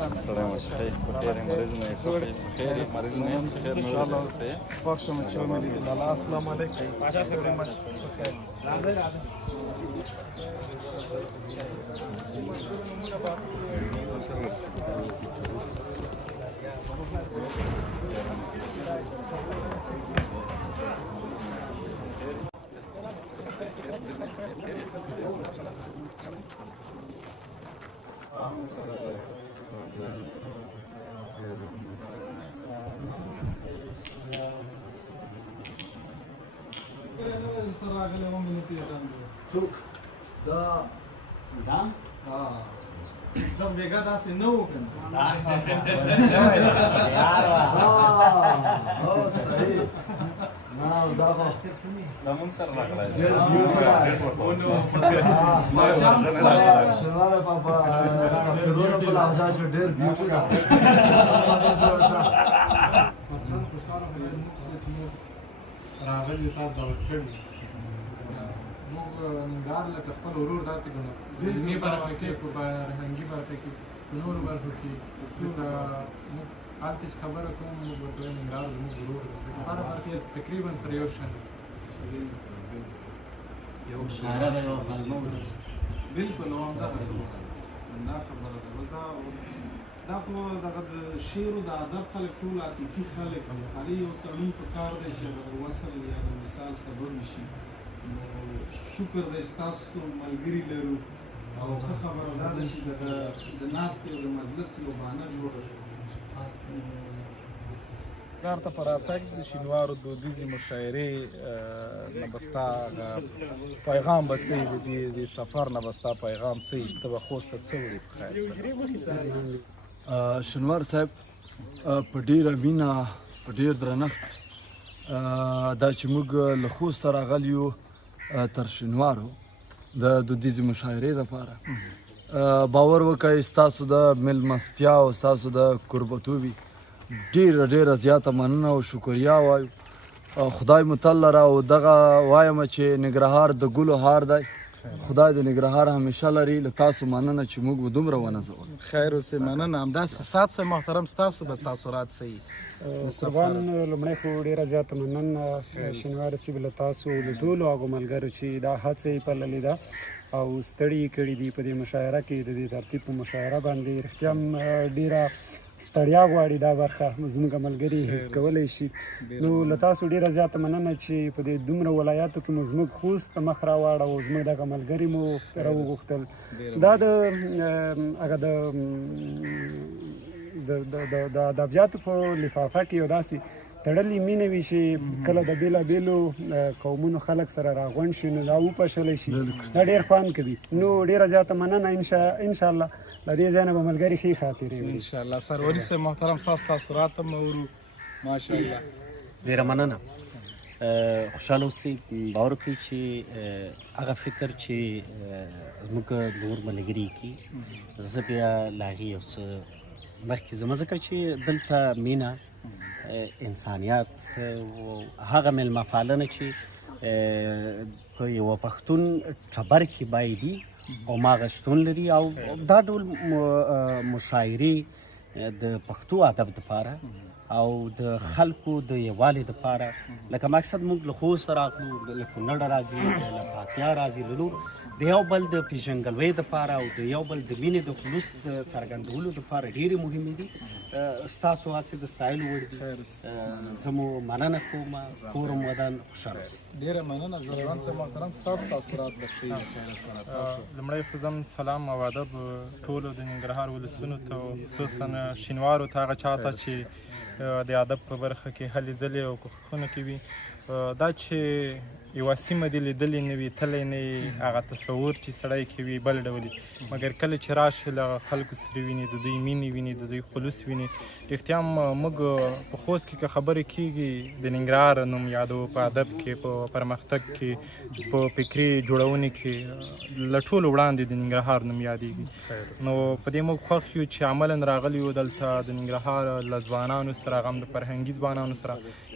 سلام عليكم. بخير مريضنا بخير مريضنا بخير ان شاء الله. خوش شما شما میدید. السلام علیکم. باشا سلام بخیر. څوک دا زم بیګا داسې نه و کنه صحیح دا خو دا مون سره راغلی ډېر شنواره بابا کلونه په لحظه چې ډېر بیوټي ده راغلی تاسو دعوت کړی موږ ننګرهار لکه خپل ورور داسې ګڼو علمي برخه کې په فرهنګي برخه کې په نورو برخو کې ټول موږ هلته چې خبره کوم موږ ورته وایو ننګرهار زموږ ورور دی په هره برخه کې تقریبا سره یو شان یو اشاره به یو کلمه بالکل همدا خبره ده دا خو دغه د شعر او د ادب خلک ټول عاطفي خلک خالي یو تړون په کار دی چې د وصل یا د مثال سبب شي نو شکر دی چې تاسو ملګري لرو او ښه خبره دا ده چې د ناستې او د مجلس یو بهانه جوړه شوه کار ته په راتګ د شینوارو دودیزې مشاعرې نه به ستا پیغام به څه وي د سفر نه به ستا پیغام څه وي چې ته به خوست ته څه وړې په خیر شنوار صاحب په ډېره مینه په ډېر درنښت دا چې موږ له خوسته راغلي یو تر شینوارو د دودیزې مشاعرې لپاره باور وکړئ ستاسو د میلمستیا او ستاسو د قربتوبي ډېره ډېره زیاته مننه او شکریا وایو خدای مو تل لره او دغه وایم چې ننګرهار د ګلو هار دی خدای د ننګرهار همیشه لري له تاسو مننه چې موږ به دومره ونازول خیر اوسې مننه همداسې سات صاحب محترم ستاسو به تاثرات څه وي قربان لومړی خو ډېره زیاته مننه شینوار صاحب له تاسو لیدلو هغو ملګرو چې دا هڅه یې پللې ده او ستړي یې کړي دي په دې مشاعره کې د دې ترتیب په مشاعره باندې رښتیا هم ډېره ستړیا غواړي دا برخه زموږ ملګري حس کولی شي نو له تاسو ډېره زیاته مننه چې په دې دومره ولایاتو کې مو زموږ خوست ته مخ راواړو زموږ دغه ملګري مو راوغوښتل دا د هغه د ادبیاتو په لفافه کې یو داسې تړلې مینه وي چې کله د بېلابېلو قومونو خلک سره راغونډ شي نو دا وپاشلی شي دا ډېر خوند کوي نو ډېره زیاته مننه انشاءالله له دې ځای نه به ملګري ښې خاطرې وي انشاءالله سروري صاحب محترم ستاسو تاثرات هم اورو ماشاءالله ډېره مننه خوشحاله اوسئ باور وکړئ چې هغه فکر چې زموږ نور ملګري کړي زه بیا له هغې یو څه مخکې ځم ځکه چې دلته مینه انسانیت هغه میلمه پالنه چې په یوه پښتون ټبر کې بایدي او ماغه شتون لري او دا ډول مشاعرې د پښتو ادب دپاره او د خلکو د یووالي دپاره لکه مقصد موږ له خوست راغلو له کونړه راځي له پکتیا راځي له نور د یو بل د پیژندګلوۍ دپاره او د یو بل د مینې د خلوص د څرګندولو دپاره ډېرې مهمې دي ستاسو هڅې د ستایلو وړ دي زه مو مننه کوم کور مو ودان خوشحاله اوسئ ډېره مننه زرغون صاحب محترم ستاسو تاثرات به څه وي لومړی خو زم سلام او ادب ټولو د ننګرهار ولسونو ته خصوصا شینوارو ته هغه چا ته چې د ادب په برخه کې هلې ځلې او کوښښونه کوي دا چې یوه سیمه دې لیدلې نه وي تللی نه یې هغه تصور چې سړی کوي بل ډول مګر کله چې راشي له خلکو سره ویني د دوی مینې ویني د دوی خلوص ویني رښتیا هم موږ په خوست کې که خبرې کېږي د ننګرهار نوم یادو په ادب کې په پرمختګ کې په فکري جوړونې کې له ټولو وړاندې د ننګرهار نوم یادېږي نو په دې موږ خوښ یو چې عملا راغلي یو دلته د ننګرهار له ځوانانو سره هغه هم د فرهنګي ځوانانو سره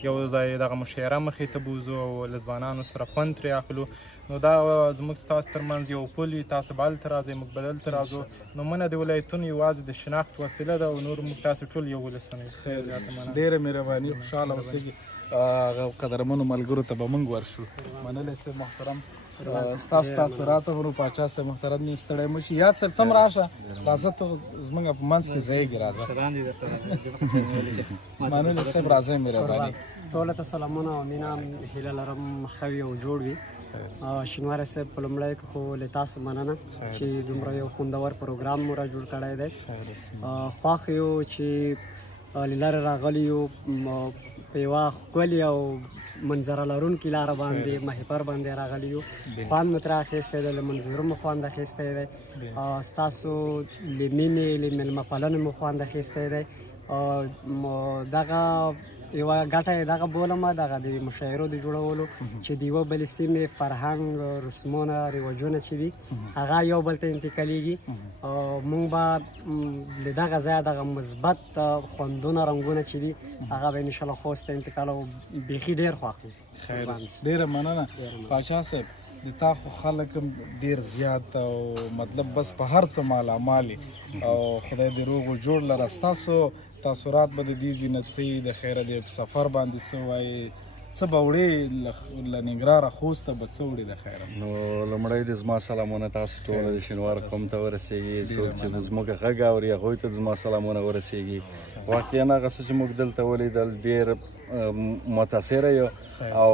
یو ځای دغه مشاعره مخې مخې ته بوځو او له ځوانانو سره خوند ترې اخلو. نو دا زموږ ستاسو ترمنځ یو پل وي، تاسو به هلته راځئ، موږ به دلته راځو. نو مننه د ولایتونو یوازې د شناخت وسیله ده او نور موږ تاسو ټول یو ولسونه یو. ډېره مهرباني، خوشحاله اوسئ. هغه قدرمنو ملګرو ته به موږ ورشو. منلی صاحب محترم، ستاسو تاثرات ورو پاچا صاحب محترم نه ستړی مه شي. یاد صاحب ته هم راشه، راځه ته زموږ په منځ کې ځایږي، راځه. منلی صاحب راځئ، مهرباني. ټولو ته سلامونه او مینه، هیله لرم ښه وي او جوړ وي. شینواری صاحب په لومړی کې خو له تاسو مننه چې دومره یو خوندور پروګرام مو را جوړ کړی دی. خوښ یو چې له لارې راغلي یو په یوه ښکلې او منظره لرونکې لاره باندې محفر باندې راغلي یو. خوند مو ترې اخیستی دی، له منظرو مو خوند اخیستی دی، ستاسو له مینې له میلمه پالنې مو خوند اخیستی دی. دغه یوه ګټه یې دغه بولم، دغه د مشاعرو د جوړولو چې د یوه بلې سیمې فرهنګ، رسمونه، رواجونه چې دي هغه یو بل ته انتقالېږي. موږ به له دغه ځایه دغه مثبت خوندونه، رنګونه چې دي هغه به انشاءالله خوست ته انتقالوو. بیخي ډېر خوښ وي. خیر، ډېره مننه پاچا صاحب. د تا خو خلک هم ډېر زیات او مطلب بس په هر څه مالامال او خدای دې روغ و جوړ لره. ستاسو تاثرات به د دې زینت څه د خیره د سفر باندې څه وایي، څه به وړې له ننګرهاره خوست ته به څه وړې د خیره؟ نو لومړی د زما سلامونه تاسو ټول د شینوار قوم ته ورسېږي. څوک چې زموږ غږ اوري هغوی ته زما سلامونه ورسېږي. واقعا هغه څه چې موږ دلته ولیدل ډېر متاثره یو او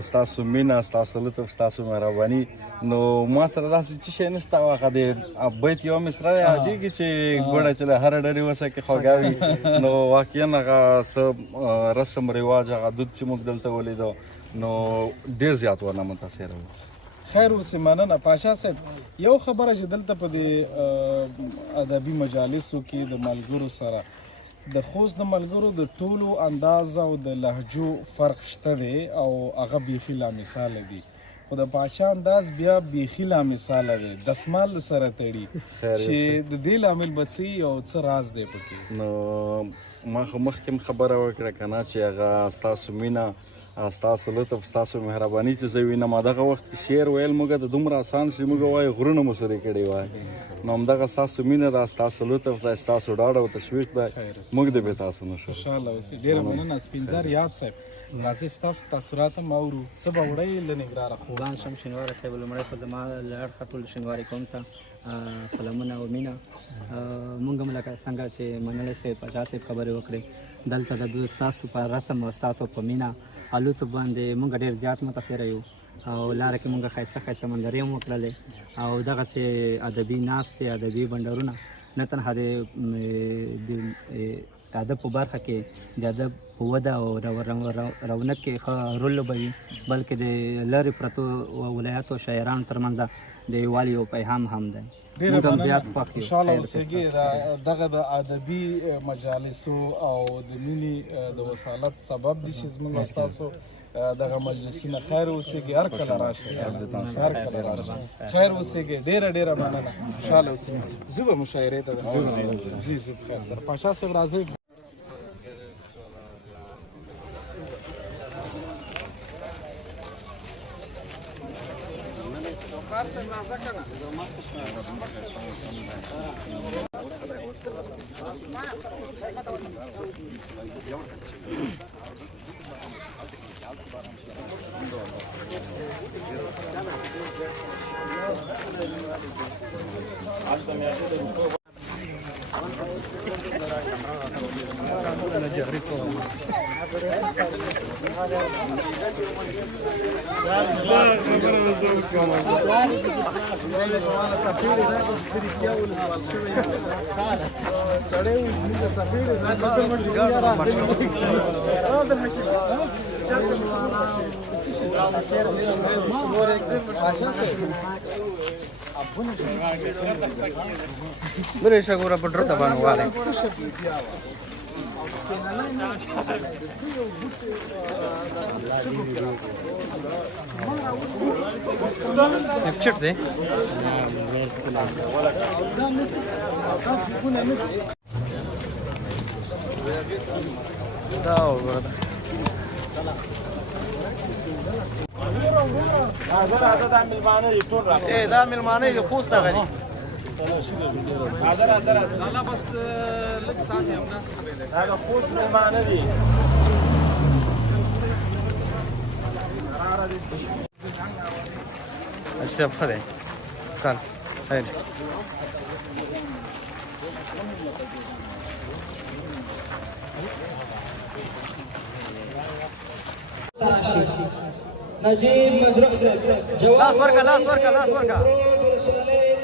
ستاسو مینه، ستاسو لطف، ستاسو مهرباني. نو ما سره داسې څه شی نشته. هغه د بیت یوه مصره یادېږي چې ګوډه چې له هره ډډې وسکې خوږه وي. نو واقعا هغه څه رسم رواج، هغه دود چې موږ دلته ولیدو نو ډېر زیات ورنه متاثره وو. خیر اوسې، مننه پاچا صاحب. یو خبره چې دلته په دې ادبي مجالسو کې د ملګرو سره د خوست د ملګرو د ټولو انداز او د لهجو فرق شته دی او هغه بیخي لامثاله دي، خو د پاچا انداز بیا بیخي لامثاله دی، دسمال سره تړي چې د دې لامل به څه او څه راز دی پکې. نو ما خو مخکې هم خبره وکړه که نه چې هغه ستاسو مینه، ستاسو لطف، ستاسو مهرباني چې زه وینم. دغه وخت کې شعر ویل موږ ته دومره اسان چې موږ وایو غرونه مو سره کړي وای. نو همدغه ستاسو مینه ده، ستاسو لطف ده، ستاسو ډاډ او تشویق ده، موږ د بې تاسو نه شو. خوشحاله اوسئ. ډېره مننه سپین زر یاد صاحب. راځئ ستاسو تاثرات هم اورو. څه به وړئ له ننګرهاره خوست؟ قربان شم شینواری صاحب. لومړی خو زما له اړخه ټول شینواري قوم ته سلامونه او مینه. موږ هم لکه څنګه چې منلی صاحب، پاچا صاحب خبرې وکړې، دلته د ستاسو په رسم او ستاسو په مینه الوتو باندې موږ ډېر زیات متاثره یو او لاره کې موږ ښایسته ښایسته منظرې هم وکړلې او دغسې ادبي ناستې، ادبي بنډارونه نه تنها د ادب په برخه کې د ادب په وده او رونق کې ښه رول لوبوي، بلکې د لرې پرتو ولایاتو شاعرانو ترمنځ د یووالي یو پیغام هم دی. موږ هم زیات خوښ یو. خوشحاله اوسېږي. دغه د ادبي مجالسو او د مینې د وصالت سبب دي چې زموږ او ستاسو دغه مجلسونه. خیر اوسېږي، هر کله راشئ، هر کله راشئ. خیر اوسېږي، ډېره مننه، خوشحاله اوسئ. زه به مشاعرې ته ځم. ځي زه په خیر سره. پاچا صاحب راځئ. Beresha gura pedrota banu wale. Snapchat de. Da, دا مېلمانه دي خوست دغه دي الله بس لږ ساعت یې همداسې پرېږدی دا د خوست مېلمانه دي صاحب ښه دی ځان خیر نجیب مزرق صاحب لاس ورکا لاس ورکا لاس ورکا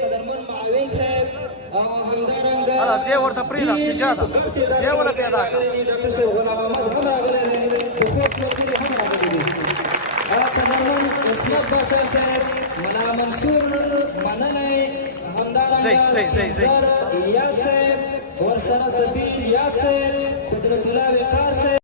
قدرمن معاون صاحب او همدارنګه هلا زی ورته پرېږده سجاده زی وله پیدا کړه ډاکټر صاحب غلام محمد هم راغلی دی د خوست ملګري هم راغلي دي قدرمن اسمت باشا صاحب ملا منصور منلی همدارنګه الیاس صاحب ورسره سفیر یاد صاحب قدرت الله وقار صاحب